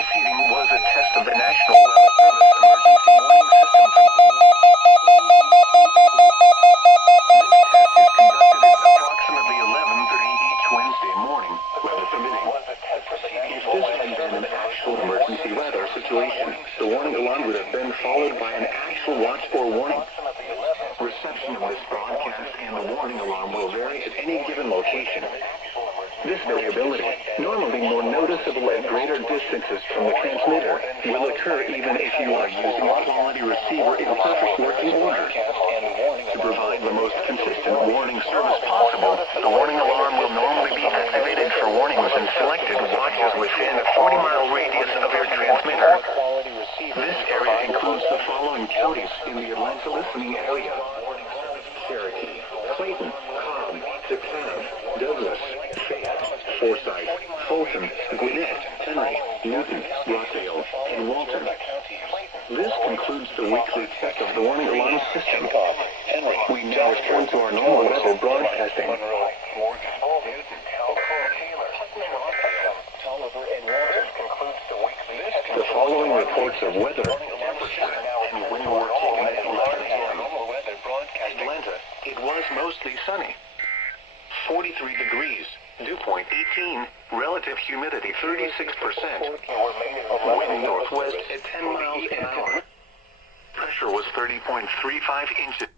proceeding was a test of the National Weather Service emergency warning system from This test is conducted at approximately 11:30 each Wednesday morning, weather permitting. If this had been an actual emergency weather situation, the warning alarm would have been followed by an actual watch or warning. Reception of this broadcast and the warning alarm will vary at any given location. This variability, normally more noticeable at greater distances from the transmitter, will occur even if you are using a quality receiver in perfect working order. To provide the most consistent warning service possible, the warning alarm will normally be activated for warnings in selected watches within a 40-mile radius of your transmitter. This area includes the following counties in the Atlanta listening area: Cherokee, Clayton, Cobb, DeKalb, Douglas, Forsyth, Fulton, Gwinnett, Henry, Newton, Rockdale, and Walton. This concludes the weekly check of the warning alarm system. We now return to our normal weather broadcasting. The following reports of weather and wind were taken at 11 a.m. Atlanta, it was mostly sunny. 43 degrees. Dew point 18, relative humidity 36%, wind northwest at 10 miles an hour, pressure was 30.35 inches.